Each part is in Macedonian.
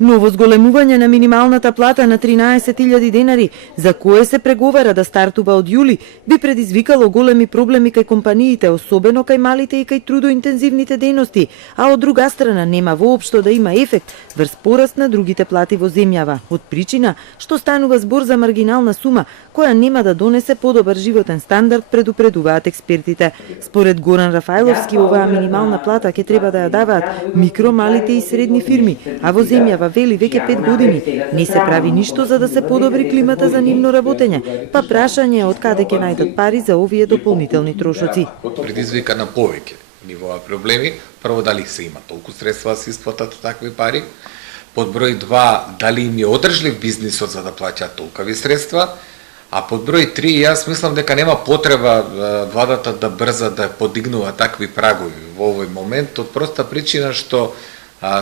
Ново зголемување на минималната плата на 13.000 денари, за кое се преговара да стартува од јули, би предизвикало големи проблеми кај компаниите, особено кај малите и кај трудоинтензивните дејности, а од друга страна нема воопшто да има ефект врз пораст на другите плати во земјава, од причина што станува збор за маргинална сума, која нема да донесе подобар животен стандард, предупредуваат експертите. Според Горан Рафајловски, оваа минимална плата ќе треба да ја даваат микро, малите и средни фирми, а во земјава вели веќе 5 години не се прави ништо за да се подобри климата за нивно работење, па прашање е од каде ќе најдат пари за овие дополнителни трошоци. Предизвика на повеќе нивоа проблеми. Прво, дали се има толку средства да се исплатат такви пари? Под број 2, дали им е одржлив бизнисот за да плаќаат толкави средства? А под број 3, јас мислам дека нема потреба владата да брза да подигнува такви прагови во овој момент, од проста причина што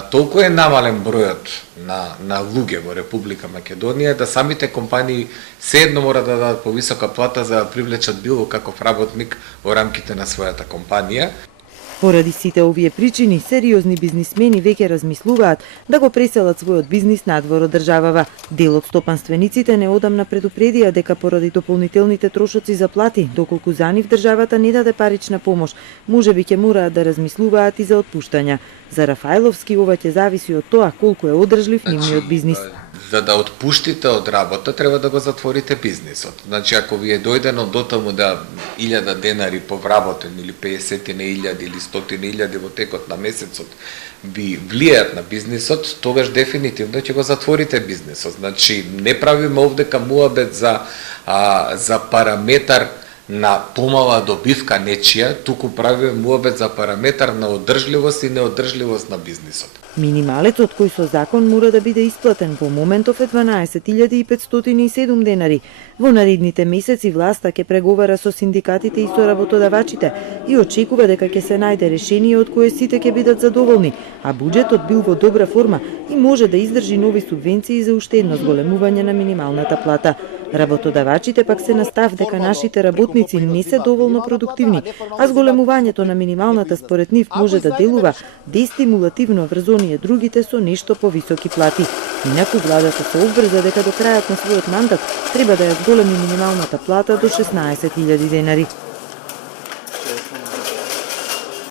толку е намален бројот на луѓе во Република Македонија да самите компании sejedno мора да дадат повисока плата за да привлечат било каков работник во рамките на својата компанија. Поради сите овие причини, сериозни бизнисмени веќе размислуваат да го преселат својот бизнис надвор од државава. Дел од стопанствениците неодамна предупредија дека поради дополнителните трошоци за плати, доколку за нив државата не даде парична помош, можеби ќе мораат да размислуваат и за отпуштања. За Рафајловски ова ќе зависи од тоа колку е одржлив нивниот бизнис. За да отпуштите од работа, треба да го затворите бизнисот. Значи, ако ви е дојдено до тому да 1000 денари повработен или 50.000 или 100.000 во текот на месецот ви влијаат на бизнисот, тогаш дефинитивно ќе го затворите бизнисот. Значи, не правиме овдека муабет за параметар на помала добивка нечија, туку правиме муабет за параметар на одржливост и неодржливост на бизнисот. Минималецот кој со закон мора да биде исплатен во моментов е 12.507 денари. Во наредните месеци власта ќе преговара со синдикатите и со работодавачите и очекува дека ќе се најде решение од кое сите ќе бидат задоволни, а буџетот бил во добра форма и може да издржи нови субвенции за уште едно зголемување на минималната плата. Работодавачите пак се на став дека нашите работници не се доволно продуктивни, а зголемувањето на минималната според нив може да делува дестимулативно врз оние другите со нешто повисоки плати. Инаку владата се обврза дека до крајот на својот мандат треба да ја зголеми минималната плата до 16.000 денари.